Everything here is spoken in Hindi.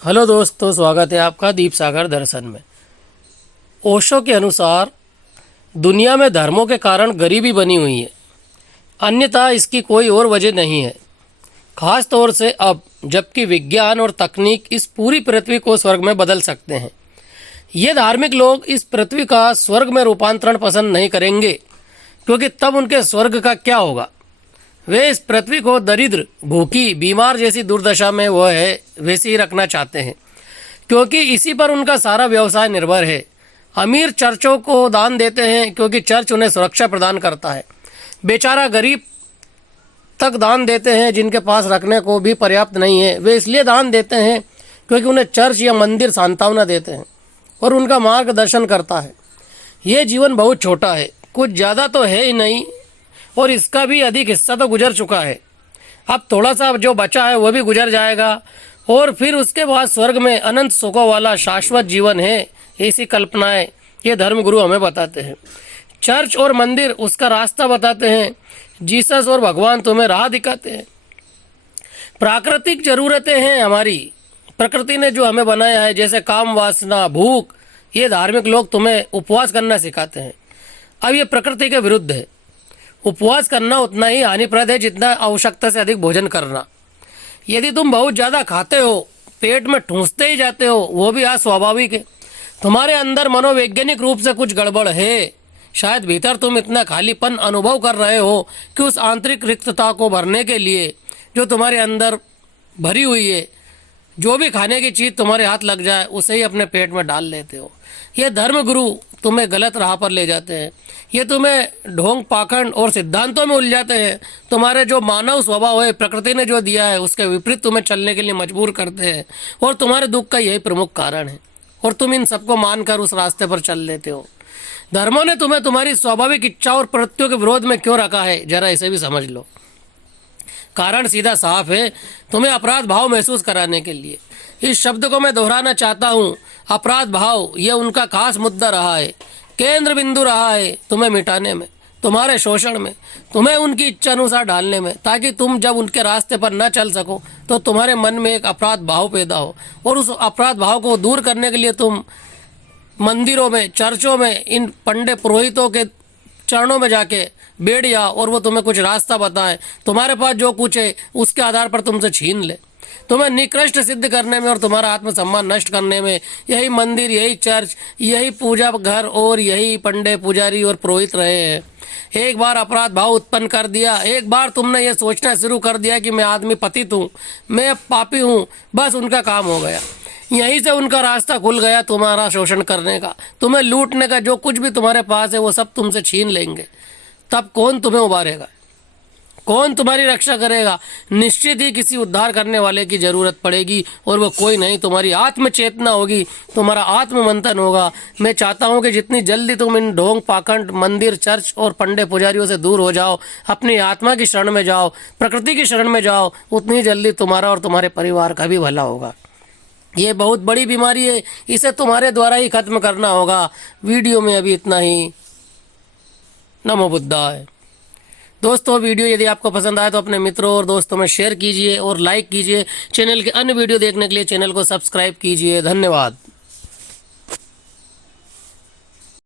हेलो दोस्तों, स्वागत है आपका दीप सागर दर्शन में। ओशो के अनुसार दुनिया में धर्मों के कारण गरीबी बनी हुई है, अन्यथा इसकी कोई और वजह नहीं है। खास तौर से अब जबकि विज्ञान और तकनीक इस पूरी पृथ्वी को स्वर्ग में बदल सकते हैं, ये धार्मिक लोग इस पृथ्वी का स्वर्ग में रूपांतरण पसंद नहीं करेंगे, क्योंकि तब उनके स्वर्ग का क्या होगा। वे इस पृथ्वी को दरिद्र, भूखी, बीमार जैसी दुर्दशा में वो है वैसे ही रखना चाहते हैं, क्योंकि इसी पर उनका सारा व्यवसाय निर्भर है। अमीर चर्चों को दान देते हैं क्योंकि चर्च उन्हें सुरक्षा प्रदान करता है। बेचारा गरीब तक दान देते हैं जिनके पास रखने को भी पर्याप्त नहीं है। वे इसलिए दान देते हैं क्योंकि उन्हें चर्च या मंदिर सांत्वना देते हैं और उनका मार्गदर्शन करता है। ये जीवन बहुत छोटा है, कुछ ज़्यादा तो है ही नहीं, और इसका भी अधिक हिस्सा तो गुजर चुका है। अब थोड़ा सा जो बचा है वह भी गुजर जाएगा और फिर उसके बाद स्वर्ग में अनंत सुखों वाला शाश्वत जीवन है। ऐसी कल्पनाएं ये धर्मगुरु हमें बताते हैं। चर्च और मंदिर उसका रास्ता बताते हैं। जीसस और भगवान तुम्हें राह दिखाते हैं। प्राकृतिक जरूरतें हैं हमारी, प्रकृति ने जो हमें बनाया है, जैसे काम, वासना, भूख, ये धार्मिक लोग तुम्हें उपवास करना सिखाते हैं। अब ये प्रकृति के विरुद्ध है। उपवास करना उतना ही हानिप्रद है जितना आवश्यकता से अधिक भोजन करना। यदि तुम बहुत ज़्यादा खाते हो, पेट में ठूंसते ही जाते हो, वो भी अस्वाभाविक है। तुम्हारे अंदर मनोवैज्ञानिक रूप से कुछ गड़बड़ है। शायद भीतर तुम इतना खालीपन अनुभव कर रहे हो कि उस आंतरिक रिक्तता को भरने के लिए जो तुम्हारे अंदर भरी हुई है, जो भी खाने की चीज़ तुम्हारे हाथ लग जाए उसे ही अपने पेट में डाल लेते हो। ये धर्मगुरु तुम्हें गलत राह पर ले जाते हैं। ये तुम्हें ढोंग, पाखंड और सिद्धांतों में उलझाते हैं। तुम्हारे जो मानव स्वभाव है, प्रकृति ने जो दिया है, उसके विपरीत तुम्हें चलने के लिए मजबूर करते हैं, और तुम्हारे दुख का यही प्रमुख कारण है। और तुम इन सबको मानकर उस रास्ते पर चल लेते हो। धर्मों ने तुम्हें तुम्हारी स्वाभाविक इच्छा और प्रवृत्तियों के विरोध में क्यों रखा है, जरा इसे भी समझ लो। कारण सीधा साफ है, तुम्हें अपराध भाव महसूस कराने के लिए। इस शब्द को मैं दोहराना चाहता हूँ। अपराध भाव यह उनका खास मुद्दा रहा है, केंद्र बिंदु रहा है तुम्हें मिटाने में, तुम्हारे शोषण में, तुम्हें उनकी इच्छा अनुसार डालने में, ताकि तुम जब उनके रास्ते पर न चल सको तो तुम्हारे मन में एक अपराध भाव पैदा हो। और उस अपराध भाव को दूर करने के लिए तुम मंदिरों में, चर्चों में, इन पंडित पुरोहितों के चरणों में जाके बैठ जाओ और वो तुम्हें कुछ रास्ता बताएं। तुम्हारे पास जो कुछ है उसके आधार पर तुमसे छीन ले। तुम्हें निकृष्ट सिद्ध करने में और तुम्हारा आत्मसम्मान नष्ट करने में यही मंदिर, यही चर्च, यही पूजा घर और यही पंडित, पुजारी और पुरोहित रहे हैं। एक बार अपराध भाव उत्पन्न कर दिया, एक बार तुमने ये सोचना शुरू कर दिया कि मैं आदमी पतित हूँ, मैं पापी हूँ, बस उनका काम हो गया। यहीं से उनका रास्ता खुल गया तुम्हारा शोषण करने का, तुम्हें लूटने का। जो कुछ भी तुम्हारे पास है वो सब तुमसे छीन लेंगे। तब कौन तुम्हें उबारेगा, कौन तुम्हारी रक्षा करेगा? निश्चित ही किसी उद्धार करने वाले की जरूरत पड़ेगी, और वो कोई नहीं, तुम्हारी आत्म चेतना होगी, तुम्हारा आत्म मंथन होगा। मैं चाहता हूँ कि जितनी जल्दी तुम इन ढोंग, पाखंड, मंदिर, चर्च और पंडित पुजारियों से दूर हो जाओ, अपनी आत्मा की शरण में जाओ, प्रकृति की शरण में जाओ, उतनी जल्दी तुम्हारा और तुम्हारे परिवार का भी भला होगा। ये बहुत बड़ी बीमारी है, इसे तुम्हारे द्वारा ही खत्म करना होगा। वीडियो में अभी इतना ही। नमो बुद्धाय। दोस्तों, वीडियो यदि आपको पसंद आए तो अपने मित्रों और दोस्तों में शेयर कीजिए और लाइक कीजिए। चैनल के अन्य वीडियो देखने के लिए चैनल को सब्सक्राइब कीजिए। धन्यवाद।